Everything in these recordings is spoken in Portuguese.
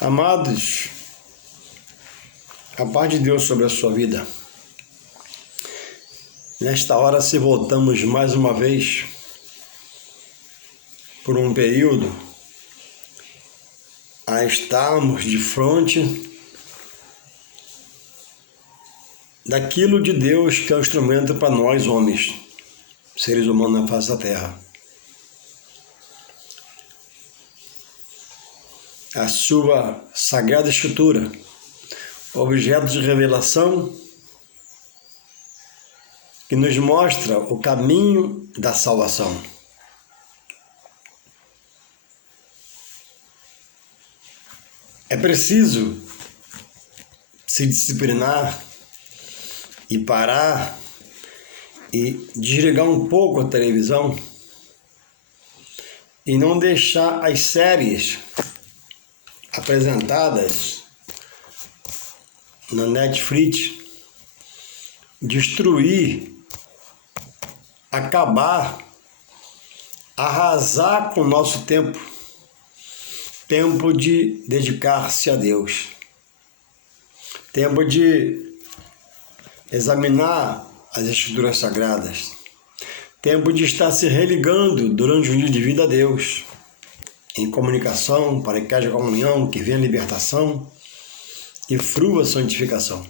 Amados, a paz de Deus sobre a sua vida. Nesta hora, se voltamos mais uma vez por um período a estarmos de frente daquilo de Deus que é o instrumento para nós, homens, seres humanos na face da terra. A sua Sagrada Escritura, objeto de revelação que nos mostra o caminho da salvação. É preciso se disciplinar e parar e desligar um pouco a televisão e não deixar as séries apresentadas na Netflix destruir, acabar, arrasar com o nosso tempo de dedicar-se a Deus, tempo de examinar as Escrituras Sagradas, tempo de estar se religando durante o dia de vida a Deus, em comunicação, para que haja comunhão, que venha libertação e frua santificação.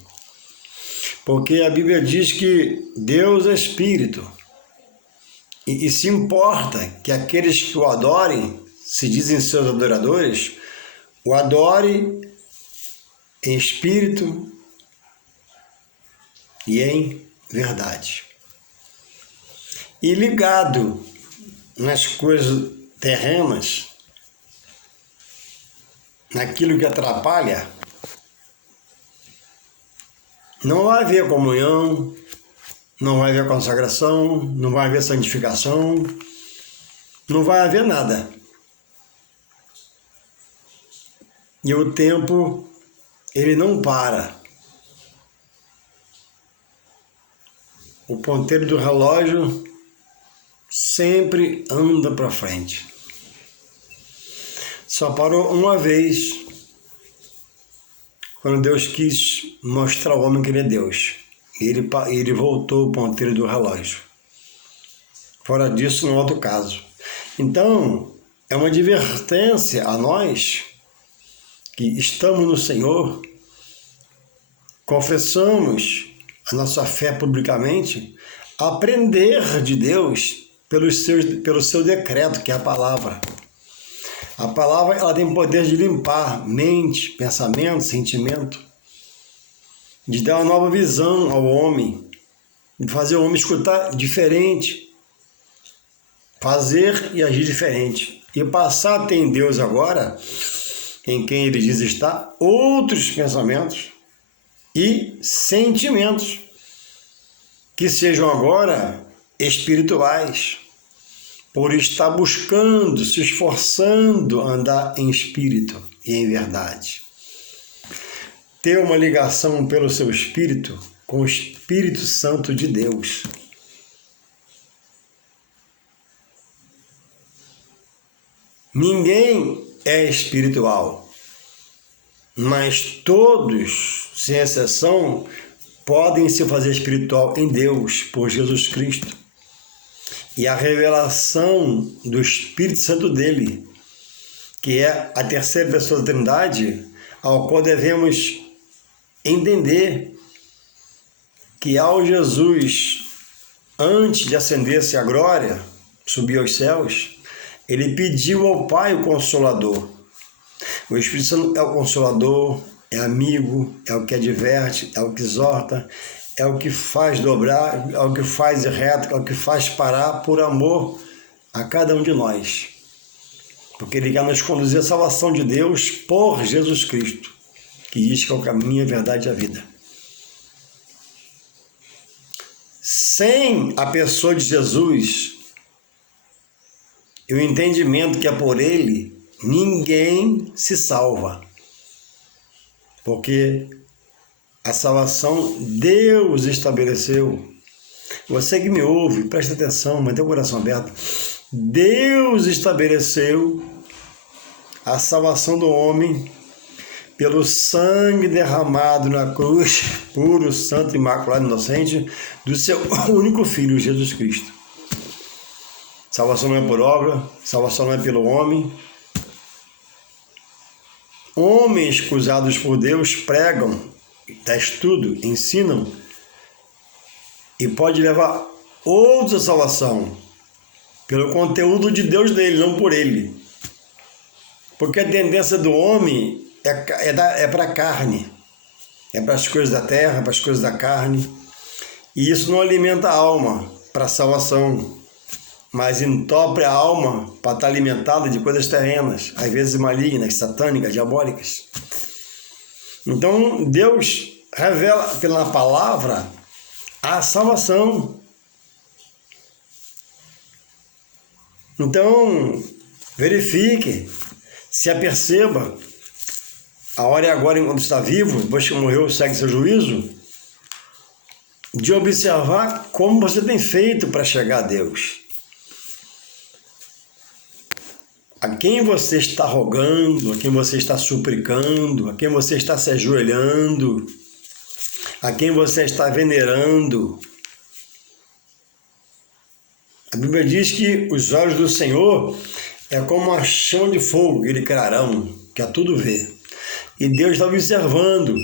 Porque a Bíblia diz que Deus é Espírito e se importa que aqueles que o adorem, se dizem seus adoradores, o adore em espírito e em verdade. E ligado nas coisas terrenas, naquilo que atrapalha, não vai haver comunhão, não vai haver consagração, não vai haver santificação, não vai haver nada. E o tempo, ele não para. O ponteiro do relógio sempre anda para frente. Só parou uma vez, quando Deus quis mostrar ao homem que ele é Deus. Ele voltou o ponteiro do relógio. Fora disso, não há outro caso. Então, é uma advertência a nós que estamos no Senhor, confessamos a nossa fé publicamente, aprender de Deus pelo seu decreto, que é a palavra. A palavra, ela tem poder de limpar mente, pensamento, sentimento, de dar uma nova visão ao homem, de fazer o homem escutar diferente, fazer e agir diferente, e passar a ter em Deus agora, em quem ele diz estar, outros pensamentos e sentimentos que sejam agora espirituais, por estar buscando, se esforçando a andar em espírito e em verdade. Ter uma ligação pelo seu espírito com o Espírito Santo de Deus. Ninguém é espiritual, mas todos, sem exceção, podem se fazer espiritual em Deus, por Jesus Cristo. E a revelação do Espírito Santo dele, que é a terceira pessoa da Trindade, ao qual devemos entender que ao Jesus, antes de ascender-se à glória, subir aos céus, ele pediu ao Pai o Consolador. O Espírito Santo é o Consolador, é amigo, é o que adverte, é o que exorta, é o que faz dobrar, é o que faz ir reto, é o que faz parar por amor a cada um de nós. Porque ele quer nos conduzir à salvação de Deus por Jesus Cristo, que diz que é o caminho, a verdade e a vida. Sem a pessoa de Jesus e o entendimento que é por ele, ninguém se salva. Porque a salvação Deus estabeleceu. Você que me ouve, presta atenção, mantém o coração aberto. Deus estabeleceu a salvação do homem pelo sangue derramado na cruz, puro, santo, imaculado, inocente, do seu único Filho, Jesus Cristo. Salvação não é por obra, salvação não é pelo homem. Homens usados por Deus pregam, dá estudo, ensinam e pode levar outros à salvação pelo conteúdo de Deus nele, não por ele. Porque a tendência do homem é para a carne, é para as coisas da terra, para as coisas da carne, e isso não alimenta a alma para a salvação, mas entope a alma para estar alimentada de coisas terrenas, às vezes malignas, satânicas, diabólicas. Então Deus revela pela palavra a salvação. Então verifique, se aperceba. A hora é agora, enquanto está vivo, depois que morreu, segue seu juízo, de observar como você tem feito para chegar a Deus. A quem você está rogando, a quem você está suplicando, a quem você está se ajoelhando, a quem você está venerando. A Bíblia diz que os olhos do Senhor é como uma chama de fogo, ele clarão, que a tudo vê. E Deus está observando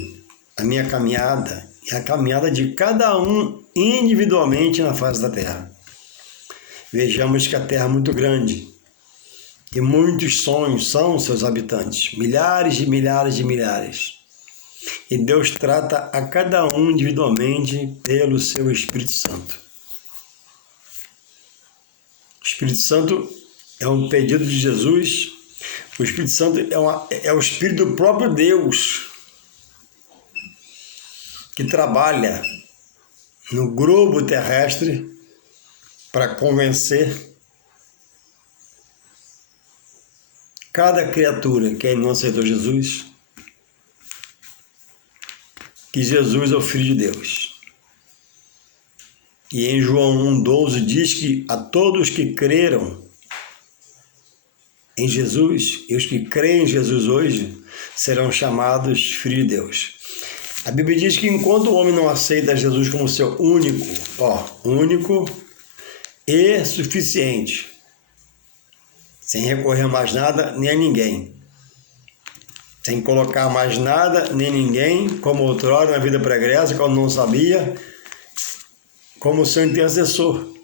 a minha caminhada e a caminhada de cada um individualmente na face da terra. Vejamos que a terra é muito grande e muitos sonhos são seus habitantes, milhares de milhares de milhares. E Deus trata a cada um individualmente pelo seu Espírito Santo. O Espírito Santo é um pedido de Jesus. O Espírito Santo é o Espírito do próprio Deus que trabalha no globo terrestre para convencer cada criatura que não aceitou Jesus que Jesus é o Filho de Deus. E em João 1,12 diz que a todos que creram em Jesus, e os que creem em Jesus hoje, serão chamados filhos de Deus. A Bíblia diz que enquanto o homem não aceita Jesus como seu único e suficiente, sem recorrer a mais nada nem a ninguém, sem colocar mais nada nem ninguém, como outrora na vida pregressa, quando não sabia, como seu intercessor.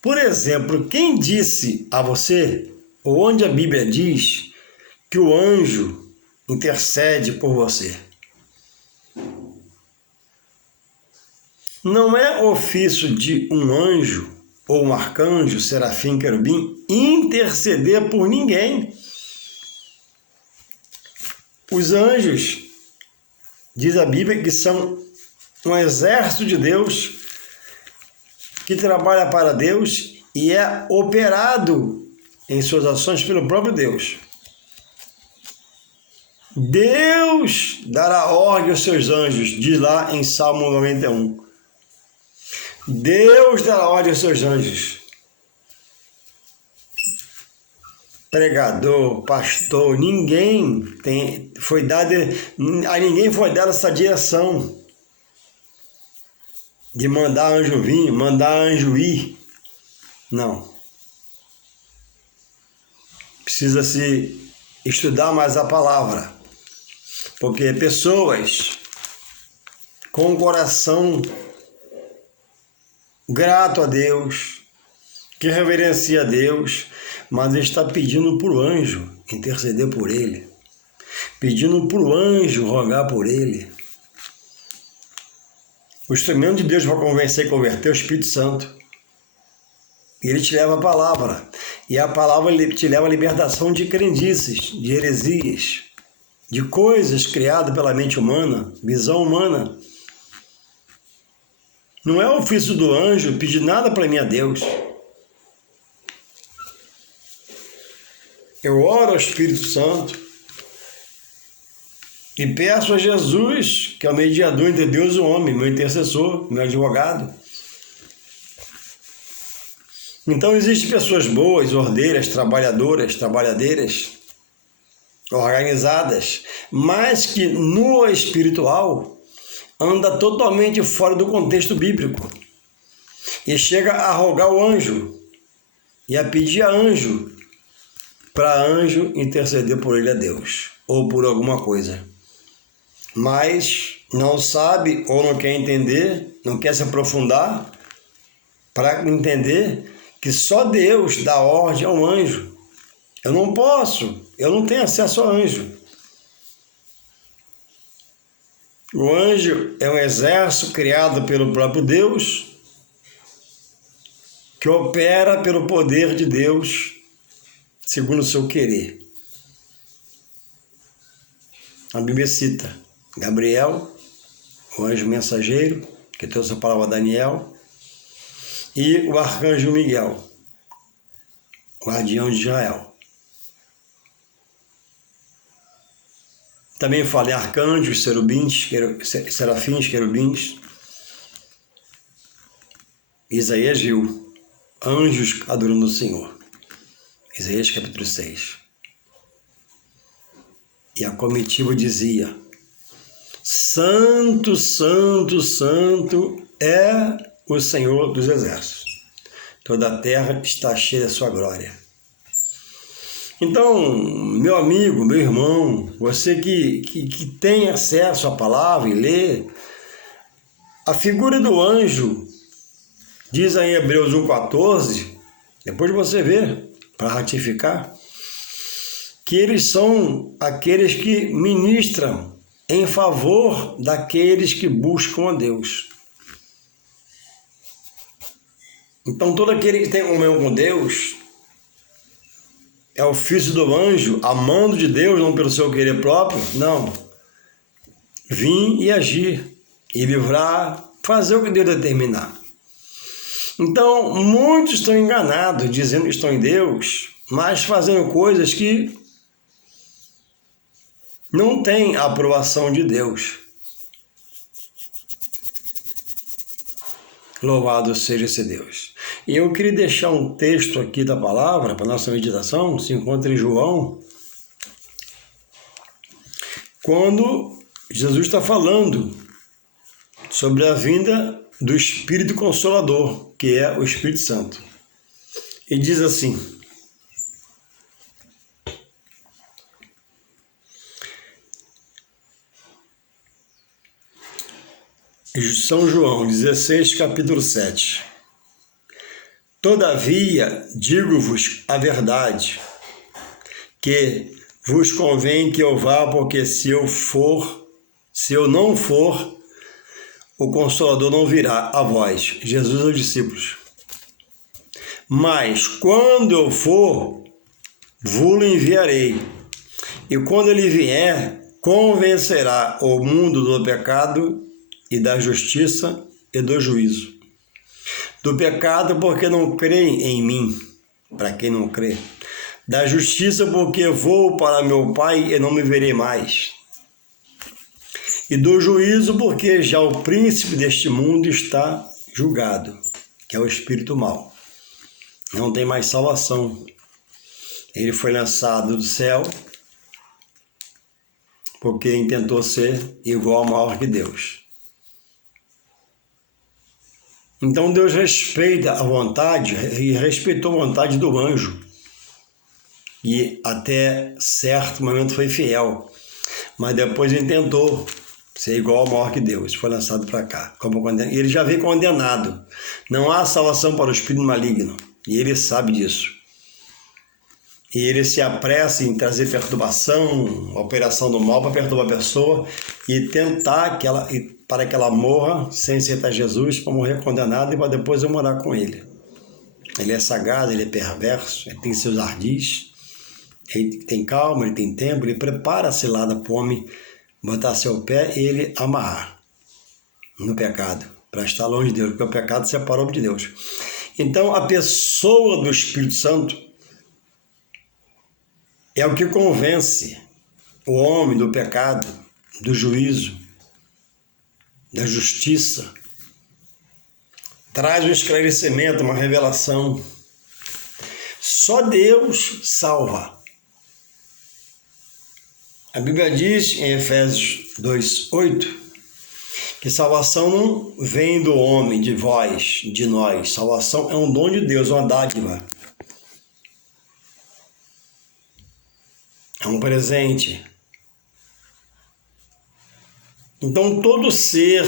Por exemplo, quem disse a você, ou onde a Bíblia diz, que o anjo intercede por você? Não é ofício de um anjo, ou um arcanjo, serafim, querubim, interceder por ninguém. Os anjos, diz a Bíblia, que são um exército de Deus, que trabalha para Deus e é operado em suas ações pelo próprio Deus. Deus dará ordem aos seus anjos, diz lá em Salmo 91. Deus dará ordem aos seus anjos. Pregador, pastor, a ninguém foi dada essa direção de mandar anjo vir, mandar anjo ir. Não. Precisa se estudar mais a palavra. Porque pessoas com o coração grato a Deus, que reverencia a Deus, mas está pedindo para o anjo interceder por ele, pedindo para o anjo rogar por ele. O instrumento de Deus para convencer e converter é o Espírito Santo. E ele te leva a palavra. E a palavra te leva à libertação de crendices, de heresias, de coisas criadas pela mente humana, visão humana. Não é ofício do anjo pedir nada para mim a Deus. Eu oro ao Espírito Santo e peço a Jesus, que é o mediador entre Deus e o homem, meu intercessor, meu advogado. Então existem pessoas boas, ordeiras, trabalhadeiras, organizadas, mas que no espiritual anda totalmente fora do contexto bíblico e chega a rogar o anjo e a pedir a anjo para anjo interceder por ele a Deus ou por alguma coisa, mas não sabe ou não quer entender, não quer se aprofundar para entender que só Deus dá ordem ao anjo. Eu não posso, eu não tenho acesso a anjo. O anjo é um exército criado pelo próprio Deus, que opera pelo poder de Deus, segundo o seu querer. A Bíblia cita Gabriel, o anjo mensageiro, que trouxe a palavra a Daniel, e o arcanjo Miguel, guardião de Israel. Também fala em arcanjos, serafins, querubins. Isaías viu anjos adorando o Senhor. Isaías capítulo 6. E a comitiva dizia: Santo, Santo, Santo é o Senhor dos exércitos. Toda a terra está cheia da sua glória. Então, meu amigo, meu irmão, você que tem acesso à palavra e lê, a figura do anjo, diz aí em Hebreus 1,14, depois você vê, para ratificar, que eles são aqueles que ministram em favor daqueles que buscam a Deus. Então, todo aquele que tem comunhão com Deus é ofício do anjo, amando de Deus, não pelo seu querer próprio, não. Vir e agir, e livrar, fazer o que Deus determinar. Então, muitos estão enganados, dizendo que estão em Deus, mas fazendo coisas que não têm a aprovação de Deus. Louvado seja esse Deus. E eu queria deixar um texto aqui da palavra para nossa meditação, se encontra em João, quando Jesus está falando sobre a vinda do Espírito Consolador, que é o Espírito Santo. E diz assim: São João 16, capítulo 7. Todavia, digo-vos a verdade, que vos convém que eu vá, porque se eu não for, o Consolador não virá a vós, Jesus aos discípulos. Mas quando eu for, vos-lo enviarei. E quando ele vier, convencerá o mundo do pecado e da justiça e do juízo. Do pecado, porque não creem em mim, para quem não crê. Da justiça, porque vou para meu Pai e não me verei mais. E do juízo, porque já o príncipe deste mundo está julgado, que é o espírito mau. Não tem mais salvação. Ele foi lançado do céu porque intentou ser igual ou maior que Deus. Então Deus respeita a vontade e respeitou a vontade do anjo. E até certo momento foi fiel. Mas depois ele tentou ser igual ou maior que Deus. Foi lançado para cá. E ele já veio condenado. Não há salvação para o espírito maligno. E ele sabe disso. E ele se apressa em trazer perturbação, operação do mal para perturbar a pessoa e tentar para que ela morra sem aceitar Jesus, para morrer condenado e para depois eu morar com ele. Ele é sagaz, ele é perverso, ele tem seus ardis, ele tem calma, ele tem tempo, ele prepara a cilada para o homem botar seu pé e ele amarrar no pecado, para estar longe de Deus, porque o pecado separou de Deus. Então, a pessoa do Espírito Santo é o que convence o homem do pecado, do juízo, da justiça. Traz um esclarecimento, uma revelação. Só Deus salva. A Bíblia diz em Efésios 2:8 que salvação não vem do homem, de vós, de nós. Salvação é um dom de Deus, uma dádiva. É um presente. Então todo ser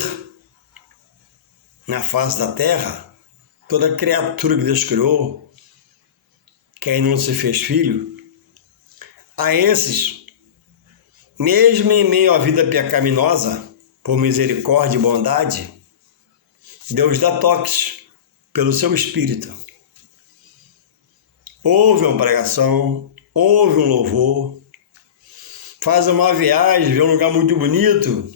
na face da terra, toda criatura que Deus criou, que ainda não se fez filho, a esses, mesmo em meio à vida pecaminosa, por misericórdia e bondade, Deus dá toques pelo seu Espírito. Ouve uma pregação, ouve um louvor, faz uma viagem, vê um lugar muito bonito.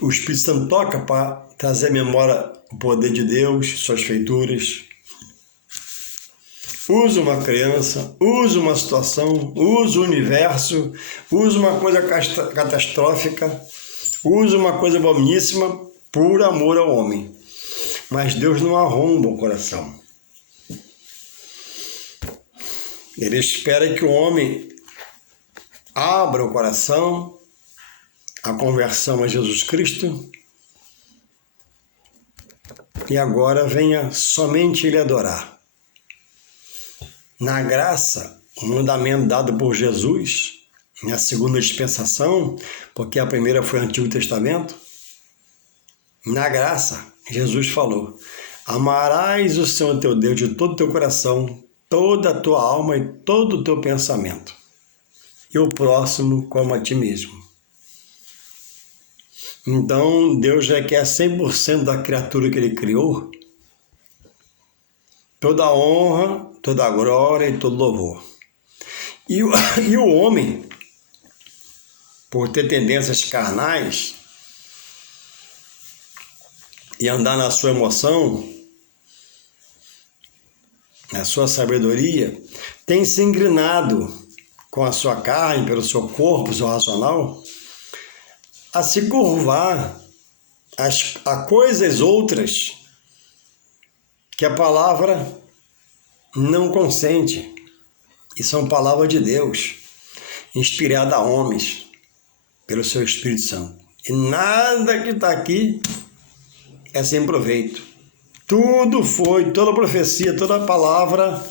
O Espírito Santo toca para trazer à memória o poder de Deus, suas feituras. Usa uma criança, usa uma situação, usa o universo, usa uma coisa catastrófica, usa uma coisa abominíssima por amor ao homem. Mas Deus não arromba o coração. Ele espera que o homem abra o coração, a conversão a Jesus Cristo, e agora venha somente Ele adorar. Na graça, o mandamento dado por Jesus, na segunda dispensação, porque a primeira foi o Antigo Testamento, na graça, Jesus falou: amarás o Senhor teu Deus de todo o teu coração, toda a tua alma e todo o teu pensamento, e o próximo como a ti mesmo. Então, Deus já quer 100% da criatura que Ele criou, toda a honra, toda a glória e todo louvor. E o homem, por ter tendências carnais e andar na sua emoção, na sua sabedoria, tem se inclinado com a sua carne, pelo seu corpo, seu racional, a se curvar a coisas outras que a palavra não consente. E são palavras de Deus, inspirada a homens, pelo seu Espírito Santo. E nada que está aqui é sem proveito. Tudo foi, toda profecia, toda palavra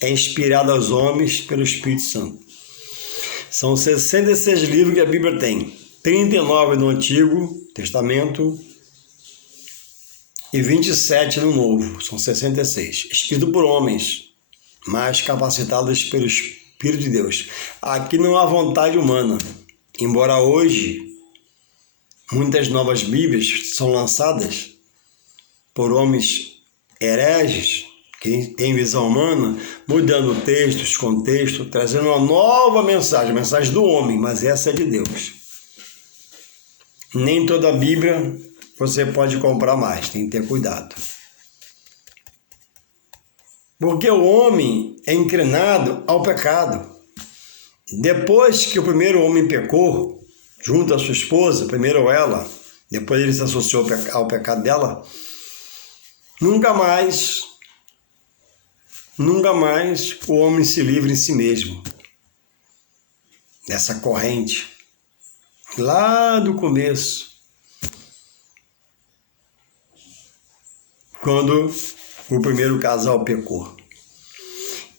é inspirada aos homens pelo Espírito Santo. São 66 livros que a Bíblia tem. 39 no Antigo Testamento e 27 no Novo. São 66. Escrito por homens, mas capacitados pelo Espírito de Deus. Aqui não há vontade humana. Embora hoje muitas novas Bíblias são lançadas por homens hereges, que têm visão humana, mudando textos, contexto, trazendo uma nova mensagem, a mensagem do homem, mas essa é de Deus. Nem toda a Bíblia você pode comprar mais, tem que ter cuidado. Porque o homem é inclinado ao pecado. Depois que o primeiro homem pecou, junto à sua esposa, primeiro ela, depois ele se associou ao pecado dela, nunca mais o homem se livra em si mesmo dessa corrente. Lá do começo, quando o primeiro casal pecou.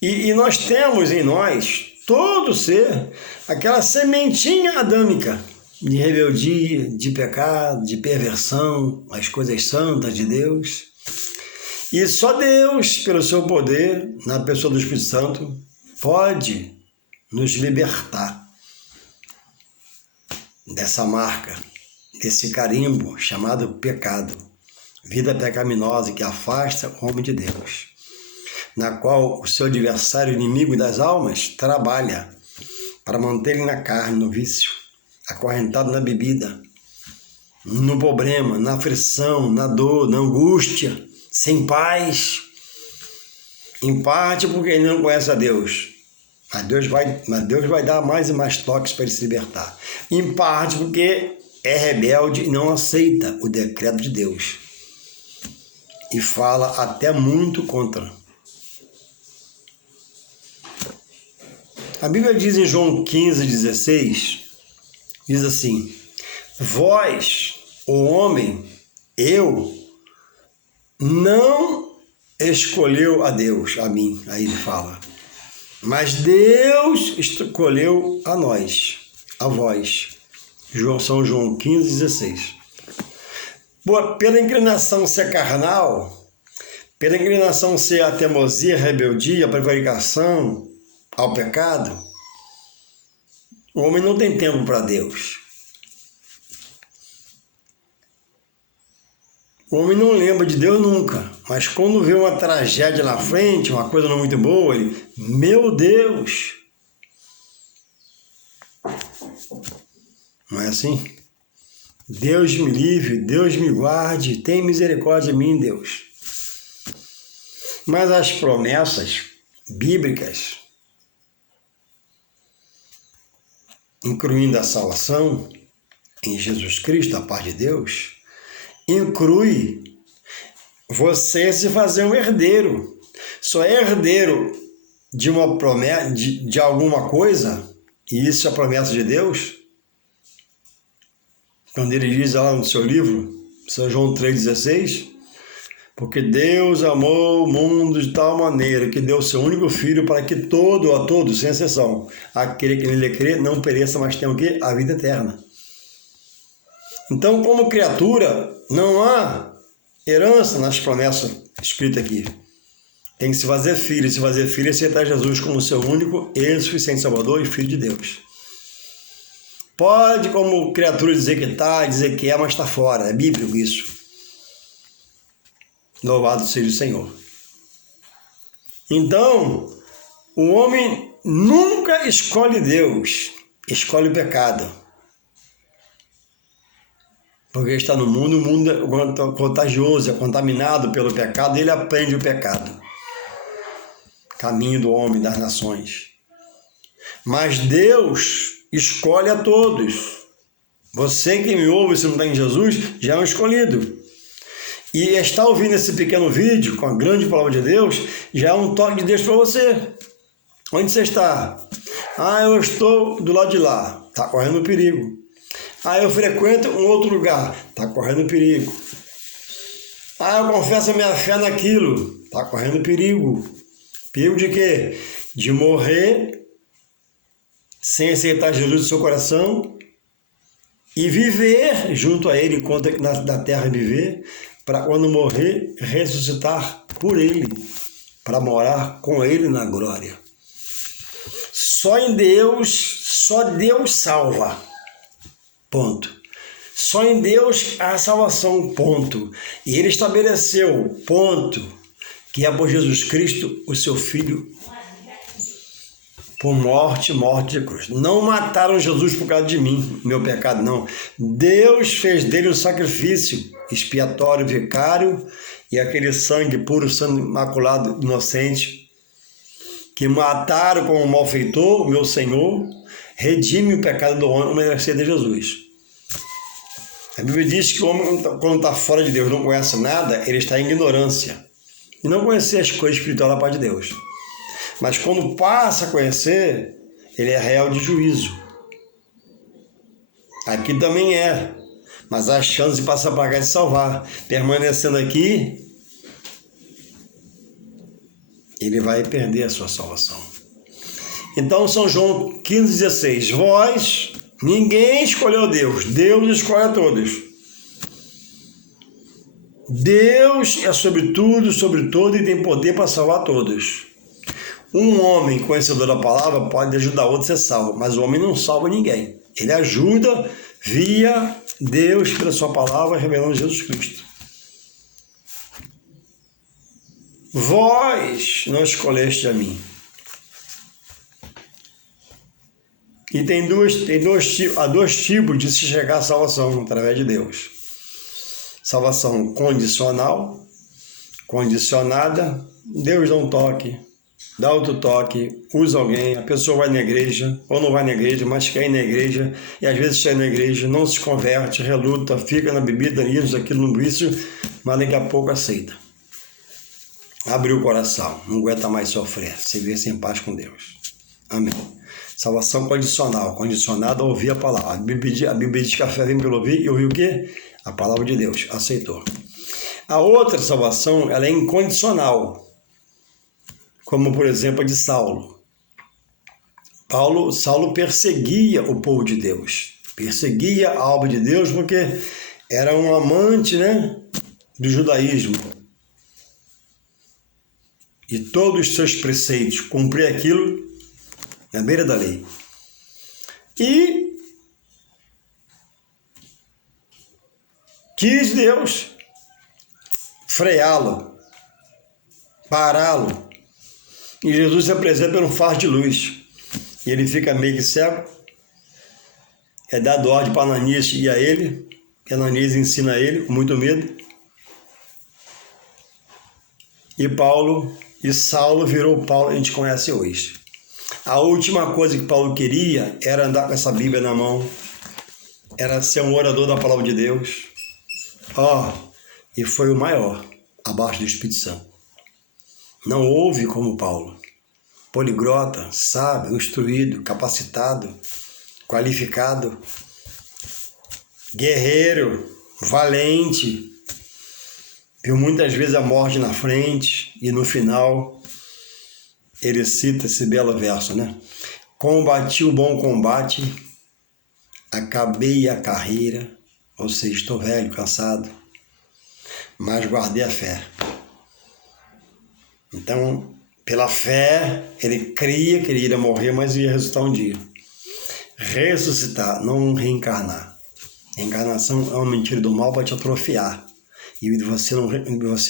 E nós temos em nós, todo ser, aquela sementinha adâmica de rebeldia, de pecado, de perversão, as coisas santas de Deus. E só Deus, pelo seu poder, na pessoa do Espírito Santo, pode nos libertar dessa marca, desse carimbo chamado pecado, vida pecaminosa que afasta o homem de Deus, na qual o seu adversário, inimigo das almas, trabalha para manter ele na carne, no vício, acorrentado na bebida, no problema, na aflição, na dor, na angústia, sem paz, em parte porque ele não conhece a Deus. Mas Deus vai dar mais e mais toques para ele se libertar. Em parte porque é rebelde e não aceita o decreto de Deus. e fala até muito contra. A Bíblia diz em João 15,16, diz assim: vós, o homem, eu, não escolheu a Deus, a mim, aí ele fala, mas Deus escolheu a nós, a vós. São João 15,16. Pela inclinação ser carnal, pela inclinação ser a teimosia, a rebeldia, a prevaricação ao pecado, o homem não tem tempo para Deus. O homem não lembra de Deus nunca, mas quando vê uma tragédia na frente, uma coisa não muito boa, ele, meu Deus! Não é assim? Deus me livre, Deus me guarde, tem misericórdia de mim, Deus. Mas as promessas bíblicas, incluindo a salvação em Jesus Cristo, a paz de Deus, inclui você se fazer um herdeiro. Só é herdeiro de uma promessa, de alguma coisa, e isso é a promessa de Deus. Quando ele diz lá no seu livro, São João 3,16, porque Deus amou o mundo de tal maneira que deu seu único filho para que a todos, sem exceção, aquele que nele crê não pereça, mas tenha o quê? A vida eterna. Então, como criatura, não há herança nas promessas escritas aqui. Tem que se fazer filho e aceitar Jesus como seu único e suficiente Salvador e Filho de Deus. Pode, como criatura, dizer que está, dizer que é, mas está fora. É bíblico isso. Louvado seja o Senhor. Então, o homem nunca escolhe Deus, escolhe o pecado. Porque está no mundo, o mundo é contagioso, é contaminado pelo pecado, e ele aprende o pecado. Caminho do homem, das nações. Mas Deus escolhe a todos. Você que me ouve, se não está em Jesus, já é um escolhido. E estar ouvindo esse pequeno vídeo com a grande palavra de Deus já é um toque de Deus para você. Onde você está? Eu estou do lado de lá. Está correndo perigo. Eu frequento um outro lugar. Está correndo perigo. Eu confesso a minha fé naquilo. Está correndo perigo. Perigo de quê? De morrer sem aceitar Jesus no seu coração e viver junto a Ele enquanto na terra viver, para quando morrer, ressuscitar por Ele, para morar com Ele na glória. Só Deus salva. Ponto. Só em Deus há salvação. Ponto. E Ele estabeleceu, ponto, que é por Jesus Cristo, o seu Filho, por morte de cruz. Não mataram Jesus por causa de mim, meu pecado, não. Deus fez dele um sacrifício expiatório, vicário, e aquele sangue puro, sangue imaculado, inocente, que mataram como malfeitor, o meu Senhor, redime o pecado do homem, merecer de Jesus. A Bíblia diz que o homem, quando está fora de Deus, não conhece nada, ele está em ignorância. E não conhecer as coisas espirituais da parte de Deus. Mas quando passa a conhecer, ele é réu de juízo. Aqui também é. Mas há chance de passar para cá e salvar. Permanecendo aqui, ele vai perder a sua salvação. Então, São João 15,16. Vós, ninguém escolheu Deus. Deus escolhe a todos. Deus é sobre tudo, sobre todo e tem poder para salvar todos. Um homem conhecedor da palavra pode ajudar outro a ser salvo, mas o homem não salva ninguém. Ele ajuda via Deus, pela sua palavra, revelando Jesus Cristo. Vós não escolheste a mim. E há dois tipos de se chegar à salvação através de Deus. Salvação condicional, condicionada. Deus dá um toque, dá outro toque, usa alguém, a pessoa vai na igreja, ou não vai na igreja, mas quer ir na igreja, e às vezes está na igreja, não se converte, reluta, fica na bebida, isso, aquilo, no vício, mas daqui a pouco aceita. Abriu o coração, não aguenta mais sofrer, se vê sem paz com Deus. Amém. Salvação condicional, condicionada a ouvir a palavra. A Bíblia diz que a fé vem pelo ouvir, e ouvir o quê? A palavra de Deus, aceitou. A outra salvação, ela é incondicional, como por exemplo a de Saulo. Saulo perseguia o povo de Deus, perseguia a obra de Deus porque era um amante, do judaísmo. E todos os seus preceitos, cumprir aquilo na beira da lei. E quis Deus freá-lo, pará-lo. E Jesus se apresenta por um fardo de luz. E ele fica meio que cego. É dado ordem para Ananias ir a ele. E Ananias ensina ele com muito medo. E Saulo virou Paulo, a gente conhece hoje. A última coisa que Paulo queria era andar com essa Bíblia na mão. Era ser um orador da palavra de Deus. E foi o maior, abaixo do Espírito Santo. Não houve como Paulo. Poliglota, sábio, instruído, capacitado, qualificado, guerreiro, valente. Viu muitas vezes a morte na frente e no final ele cita esse belo verso, Combati o bom combate, acabei a carreira, ou seja, estou velho, cansado, mas guardei a fé. Então, pela fé, ele cria que ele iria morrer, mas ia ressuscitar um dia. Ressuscitar, não reencarnar. Reencarnação é uma mentira do mal para te atrofiar. E você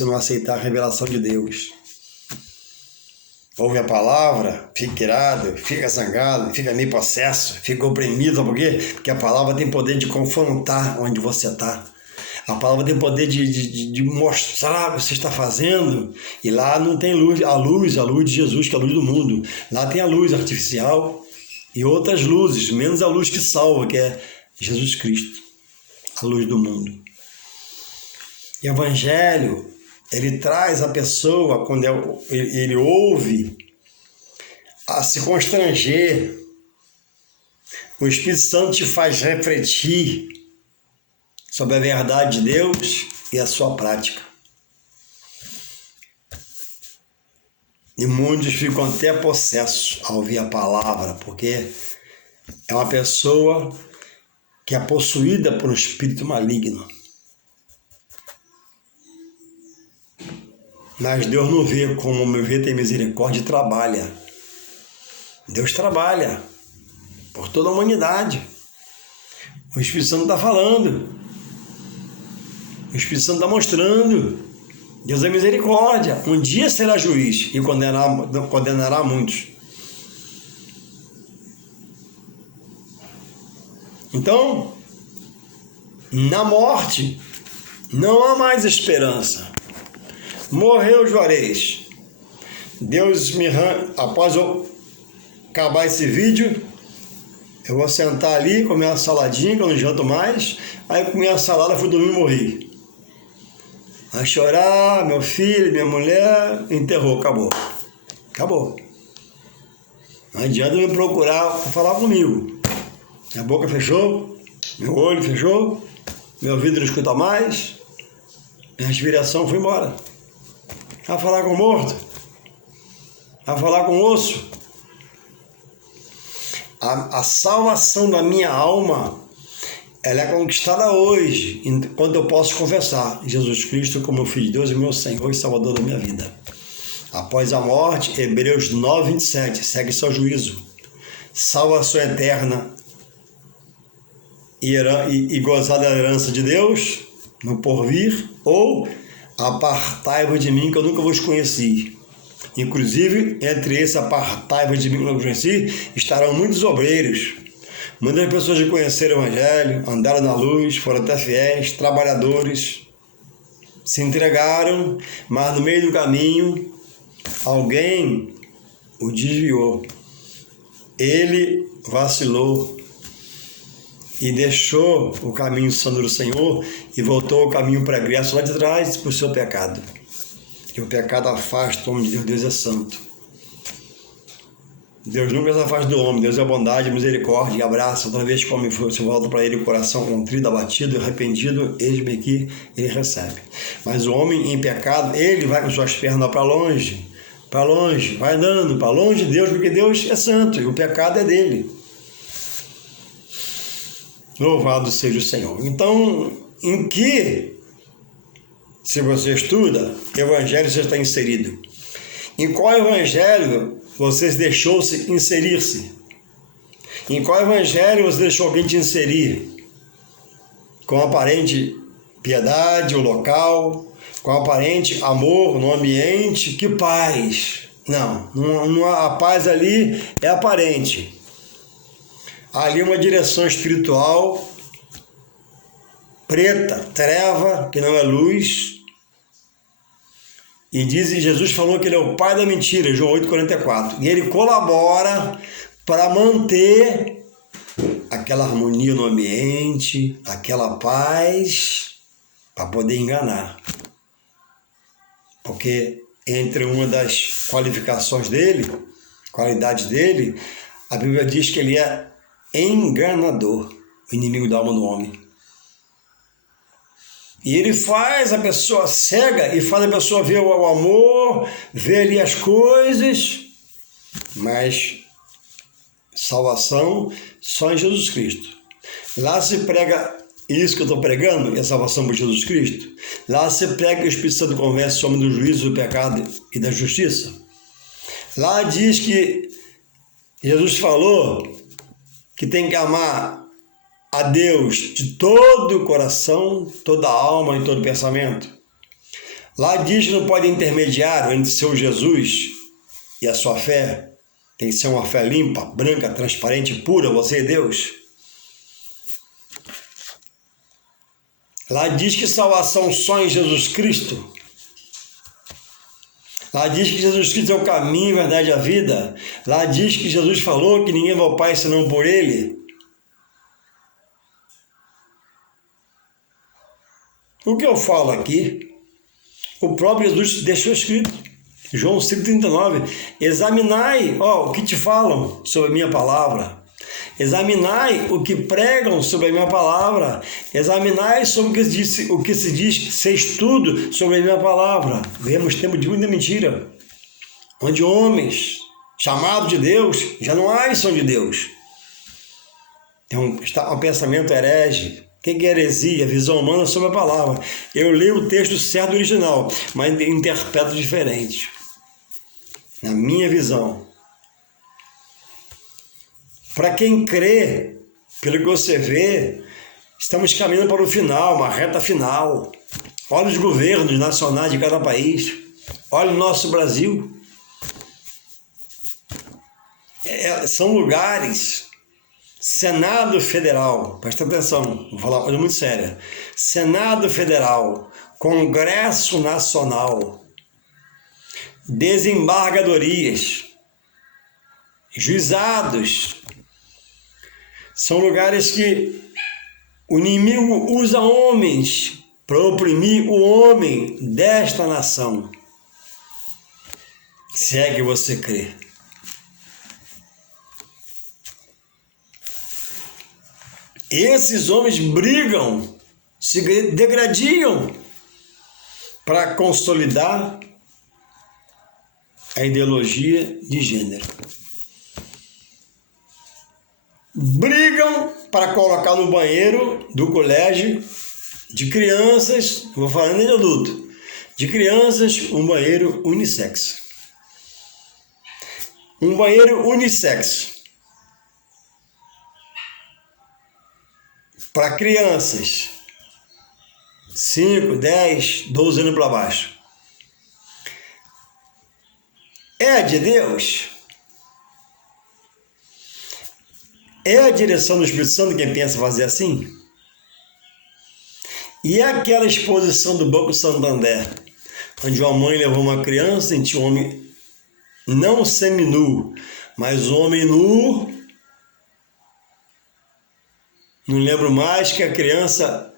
não aceitar a revelação de Deus. Ouve a palavra, fica irado, fica zangado, fica meio possesso, fica oprimido. Sabe por quê? Porque a palavra tem poder de confrontar onde você está. A palavra tem poder de mostrar o que você está fazendo. E lá não tem luz, a luz de Jesus, que é a luz do mundo. Lá tem a luz artificial e outras luzes, menos a luz que salva, que é Jesus Cristo, a luz do mundo. E o Evangelho, ele traz a pessoa, quando ele ouve, a se constranger. O Espírito Santo te faz refletir sobre a verdade de Deus e a sua prática. E muitos ficam até possessos ao ouvir a palavra, porque é uma pessoa que é possuída por um espírito maligno. Mas Deus não vê como me vê, tem misericórdia e trabalha. Deus trabalha por toda a humanidade. O Espírito Santo está falando. O Espírito Santo está mostrando. Deus é misericórdia. Um dia será juiz e condenará muitos. Então, na morte, não há mais esperança. Morreu Juarez. Deus após eu acabar esse vídeo, eu vou sentar ali, comer uma saladinha, que eu não janto mais. Aí comi a salada, fui dormir e morri. Vai chorar, meu filho, minha mulher, enterrou, acabou. Acabou. Não adianta me procurar para falar comigo. Minha boca fechou, meu olho fechou, meu ouvido não escuta mais, minha respiração foi embora. Vai falar com o morto? Vai falar com o osso? A salvação da minha alma, ela é conquistada hoje, enquanto eu posso confessar Jesus Cristo como Filho de Deus e meu Senhor e Salvador da minha vida. Após a morte, Hebreus 9, 27, segue seu juízo, salvação eterna e gozar da herança de Deus no porvir, ou apartai-vos de mim que eu nunca vos conheci. Inclusive, entre esse apartai-vos de mim que eu nunca vos conheci, estarão muitos obreiros. Muitas pessoas que conheceram o Evangelho, andaram na luz, foram até fiéis, trabalhadores, se entregaram, mas no meio do caminho, alguém o desviou. Ele vacilou e deixou o caminho santo do Senhor e voltou ao caminho pregresso lá de trás por seu pecado. E o pecado afasta o homem de Deus. Deus é santo. Deus nunca se afasta do homem. Deus é bondade, misericórdia e abraça. Outra vez que o homem se volta para ele, o coração contrito, abatido, arrependido, eis-me aqui, ele recebe. Mas o homem em pecado, ele vai com suas pernas para longe, vai andando para longe de Deus, porque Deus é santo e o pecado é dele. Louvado seja o Senhor. Então, em que, se você estuda, evangelho você está inserido? Em qual evangelho você deixou-se inserir-se? Em qual evangelho você deixou alguém te inserir? Com aparente piedade, o local, com aparente amor no ambiente, que paz? Não, a paz ali é aparente. Ali uma direção espiritual preta, treva, que não é luz. E Jesus falou que ele é o pai da mentira, João 8,44. E ele colabora para manter aquela harmonia no ambiente, aquela paz, para poder enganar. Porque entre uma das qualidades dele, a Bíblia diz que ele é enganador, o inimigo da alma do homem. E ele faz a pessoa cega e faz a pessoa ver o amor, ver ali as coisas, mas salvação só em Jesus Cristo. Lá se prega isso que eu estou pregando, que é a salvação por Jesus Cristo. Lá se prega que o Espírito Santo convence o homem do juízo, do pecado e da justiça. Lá diz que Jesus falou que tem que amar a Deus de todo o coração, toda a alma e todo pensamento. Lá diz que não pode intermediário entre seu Jesus e a sua fé. Tem que ser uma fé limpa, branca, transparente, pura, você e Deus. Lá diz que salvação só em Jesus Cristo. Lá diz que Jesus Cristo é o caminho, a verdade e a vida. Lá diz que Jesus falou que ninguém vai ao Pai senão por Ele. O que eu falo aqui, o próprio Jesus deixou escrito. João 5,39. Examinai, o que te falam sobre a minha palavra. Examinai o que pregam sobre a minha palavra. Examinai sobre o que se diz, ser estudo sobre a minha palavra. Vivemos tempo de muita mentira, onde homens chamados de Deus já não são de Deus. Está um pensamento herege. O que é heresia? Visão humana sobre a palavra. Eu leio o texto certo do original, mas interpreto diferente. Na minha visão. Para quem crê, pelo que você vê, estamos caminhando para o final, uma reta final. Olha os governos nacionais de cada país. Olha o nosso Brasil. São lugares. Senado Federal, presta atenção, vou falar uma coisa muito séria. Senado Federal, Congresso Nacional, desembargadorias, juizados, são lugares que o inimigo usa homens para oprimir o homem desta nação. Se é que você crê. Esses homens brigam, se degradiam para consolidar a ideologia de gênero. Brigam para colocar no banheiro do colégio de crianças, não vou falar nem de adulto, de crianças, um banheiro unissex. Um banheiro unissex. Para crianças 5, 10, 12 anos para baixo. É de Deus? É a direção do Espírito Santo quem pensa fazer assim? E aquela exposição do Banco Santander, onde uma mãe levou uma criança e tinha um homem não seminu, mas um homem nu. Não lembro mais que a criança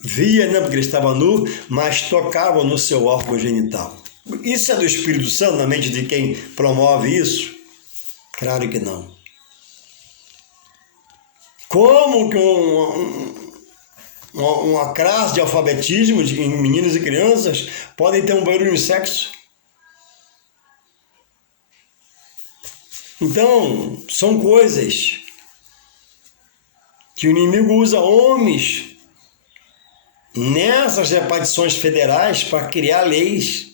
via, não porque ele estava nu, mas tocava no seu órgão genital. Isso é do Espírito Santo na mente de quem promove isso? Claro que não. Como que uma classe de alfabetismo em meninos e crianças podem ter um banheiro unissex? Então, são coisas que o inimigo usa homens nessas repartições federais para criar leis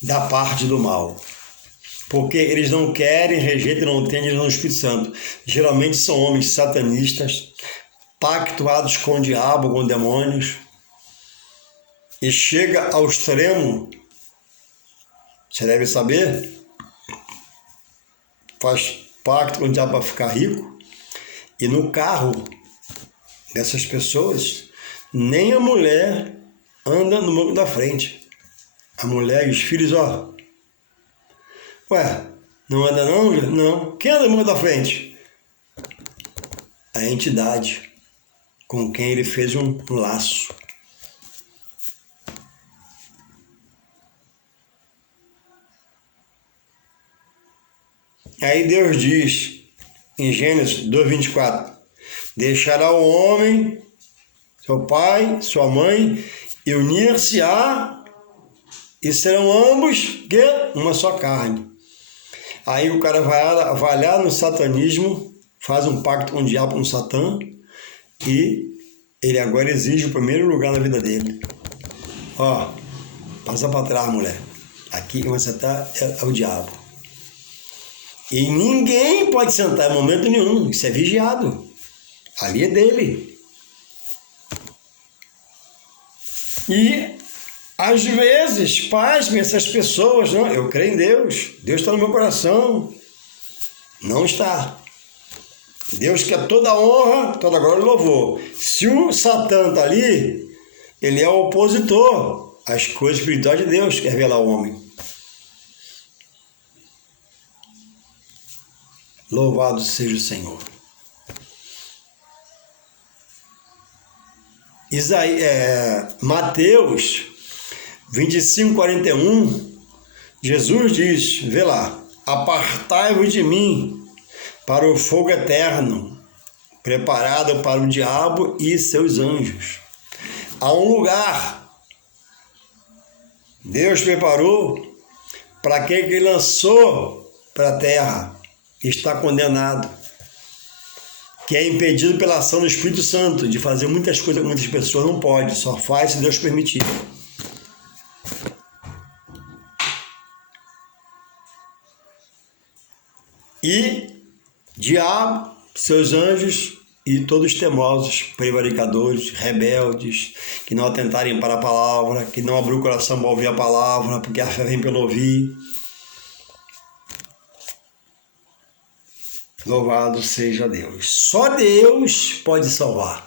da parte do mal. Porque eles não querem, rejeitam, não têm no Espírito Santo. Geralmente são homens satanistas, pactuados com o diabo, com demônios, e chega ao extremo, você deve saber, faz pacto com o diabo para ficar rico, e no carro dessas pessoas, nem a mulher anda no banco da frente. A mulher e os filhos, ó. Ué, não anda não? Não. Quem anda no banco da frente? A entidade com quem ele fez um laço. Aí Deus diz, em Gênesis 2:24, deixará o homem, seu pai, sua mãe, e unir-se-á, e serão ambos que uma só carne. Aí o cara vai lá no satanismo, faz um pacto com o diabo, com o Satã, e ele agora exige o primeiro lugar na vida dele. Ó, passa para trás, mulher. Aqui onde você está é o diabo. E ninguém pode sentar em momento nenhum, isso é vigiado. Ali é dele. E às vezes, pasmem essas pessoas, não, eu creio em Deus, Deus está no meu coração. Não está. Deus quer toda a honra, toda a glória e louvor. Se o Satã está ali, ele é o opositor às coisas espirituais de Deus, que revela ao homem. Louvado seja o Senhor. Mateus 25:41, Jesus diz, vê lá, apartai-vos de mim para o fogo eterno, preparado para o diabo e seus anjos. Há um lugar, Deus preparou para aquele que lançou para a terra, está condenado, que é impedido pela ação do Espírito Santo de fazer muitas coisas que muitas pessoas não podem, só faz se Deus permitir. E diabo, seus anjos e todos temosos, prevaricadores, rebeldes, que não atentarem para a palavra, que não abriram o coração para ouvir a palavra, porque a fé vem pelo ouvir. Louvado seja Deus. Só Deus pode salvar.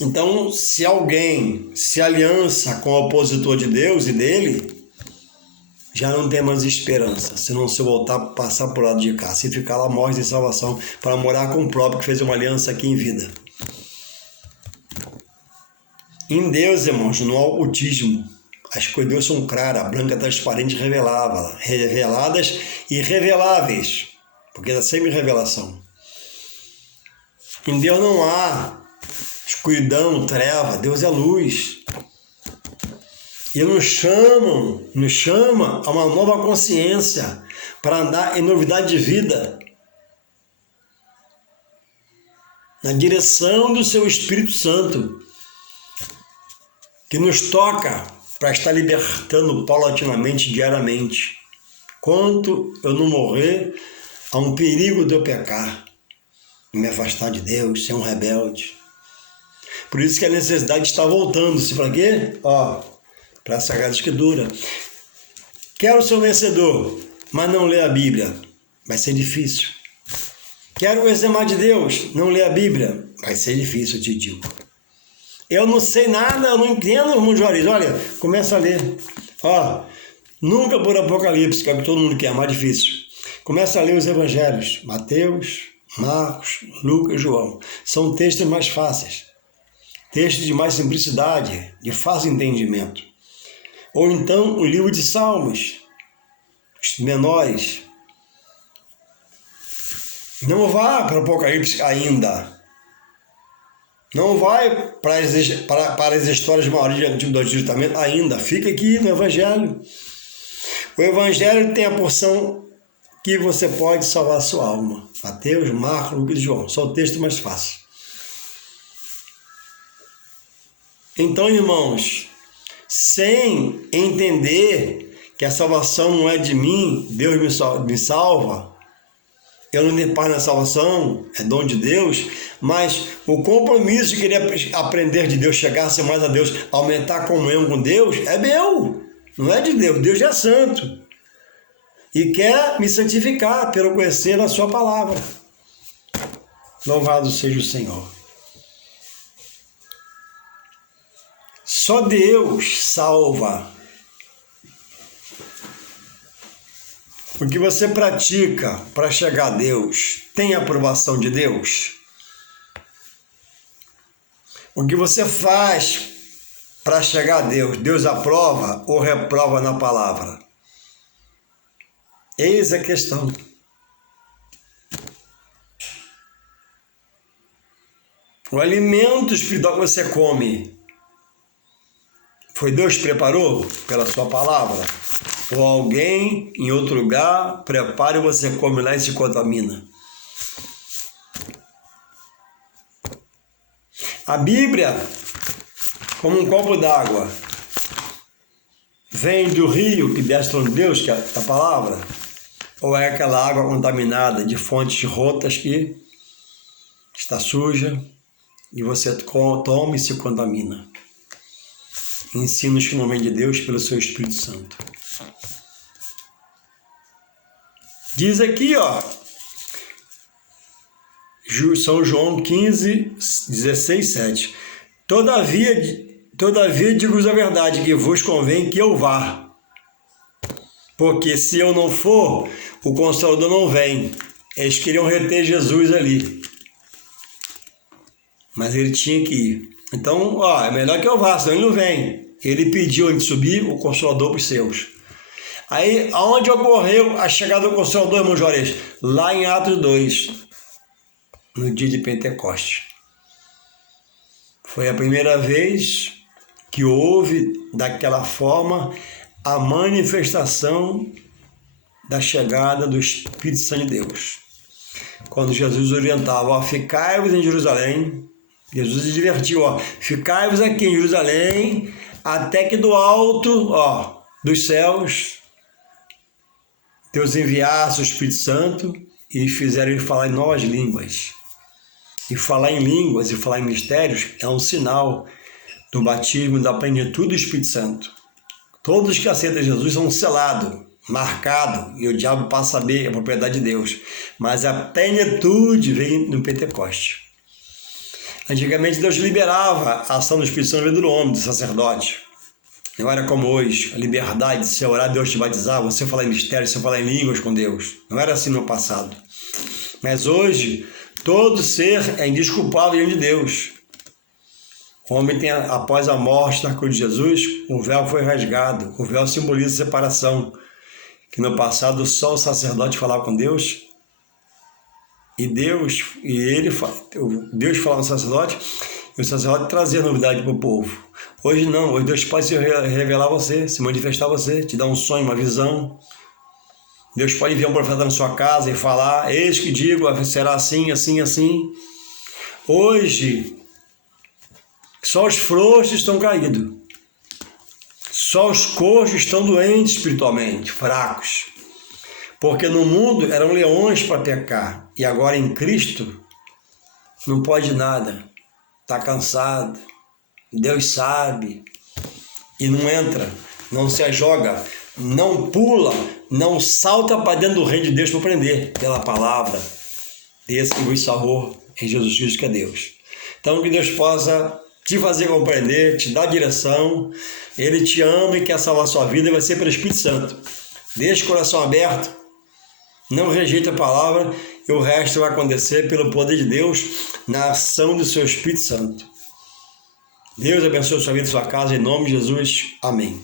Então, se alguém se aliança com o opositor de Deus e dele, já não tem mais esperança, se não se voltar, passar por lado de cá. Se ficar lá, morre sem salvação, para morar com o próprio que fez uma aliança aqui em vida. Em Deus, irmãos, no ocultismo, as coisas de Deus são claras, branca, transparente, reveladas e reveláveis, porque é sempre revelação. Em Deus não há escuridão, treva, Deus é luz. E Ele nos chama a uma nova consciência para andar em novidade de vida, na direção do Seu Espírito Santo, que nos toca para estar libertando paulatinamente, diariamente. Quanto eu não morrer, há um perigo de eu pecar, me afastar de Deus, ser um rebelde. Por isso que a necessidade está voltando-se para quê? Para a Sagrada Escritura. Quero ser um vencedor, mas não ler a Bíblia. Vai ser difícil. Quero conhecer mais de Deus, não ler a Bíblia. Vai ser difícil, eu te digo. Eu não sei nada, eu não entendo, irmão Juarez. Olha, começa a ler. Nunca por Apocalipse, que é o que todo mundo quer, é mais difícil. Começa a ler os evangelhos. Mateus, Marcos, Lucas e João. São textos mais fáceis. textos de mais simplicidade, de fácil entendimento. Ou então o livro de Salmos, menores. Não vá para o Apocalipse ainda. Não vai para as histórias maiores do Antigo Testamento ainda. Fica aqui no Evangelho. O Evangelho tem a porção que você pode salvar a sua alma. Mateus, Marcos, Lucas e João. Só o texto mais fácil. Então, irmãos, sem entender que a salvação não é de mim, Deus me salva, eu não tenho parte na salvação, é dom de Deus, mas o compromisso de querer aprender de Deus, chegar a ser mais a Deus, aumentar a comunhão com Deus, é meu, não é de Deus. Deus é santo e quer me santificar pelo conhecer a sua palavra. Louvado seja o Senhor. Só Deus salva. O que você pratica para chegar a Deus tem a aprovação de Deus? O que você faz para chegar a Deus, Deus aprova ou reprova na palavra? Eis a questão. O alimento espiritual que você come, foi Deus que preparou pela sua palavra? Ou alguém em outro lugar prepara e você come lá e se contamina? A Bíblia, como um copo d'água, vem do rio que desce de Deus, que é a palavra, ou é aquela água contaminada de fontes rotas que está suja e você toma e se contamina? Ensinos que não vêm de Deus pelo seu Espírito Santo. Diz aqui, São João 15, 16, 7. Todavia digo-vos a verdade, que vos convém que eu vá. Porque se eu não for, o Consolador não vem. Eles queriam reter Jesus ali. Mas ele tinha que ir. Então, é melhor que eu vá, senão ele não vem. Ele pediu antes de subir o Consolador para os seus. Aí, aonde ocorreu a chegada do Consolador, irmão Juarez? Lá em Atos 2, no dia de Pentecostes. Foi a primeira vez que houve, daquela forma, a manifestação da chegada do Espírito Santo de Deus. Quando Jesus orientava, ficai-vos em Jerusalém, Jesus se divertiu, ficai-vos aqui em Jerusalém, até que do alto, dos céus, Deus enviasse o Espírito Santo e fizeram ele falar em novas línguas. E falar em línguas e falar em mistérios é um sinal do batismo da plenitude do Espírito Santo. Todos que aceitam Jesus são selados, marcados, e o diabo passa a saber a propriedade de Deus. Mas a plenitude vem no Pentecoste. Antigamente Deus liberava a ação do Espírito Santo no homem, do sacerdote. Não era como hoje, a liberdade de você orar, Deus te batizar, você falar em mistério, você falar em línguas com Deus. Não era assim no passado. Mas hoje, todo ser é indesculpável diante de Deus. O homem tem, após a morte na cruz de Jesus, o véu foi rasgado. O véu simboliza separação. Que no passado só o sacerdote falava com Deus. E Deus falava com o sacerdote, e o sacerdote trazia novidade para o povo. Hoje não, hoje Deus pode se revelar a você, se manifestar a você, te dar um sonho, uma visão. Deus pode enviar um profeta na sua casa e falar, eis que digo, será assim, assim, assim. Hoje, só os frouxos estão caídos. Só os coxos estão doentes espiritualmente, fracos. Porque no mundo eram leões para pecar. E agora em Cristo, não pode nada. Está cansado. Deus sabe. E não entra, não se ajoga, não pula, não salta para dentro do reino de Deus para aprender pela palavra desse que vos salvou em Jesus Cristo, que é Deus. Então que Deus possa te fazer compreender, te dar direção. Ele te ama e quer salvar a sua vida, e vai ser pelo Espírito Santo. Deixe o coração aberto, não rejeite a palavra, e o resto vai acontecer pelo poder de Deus na ação do seu Espírito Santo. Deus abençoe a sua vida e sua casa, em nome de Jesus. Amém.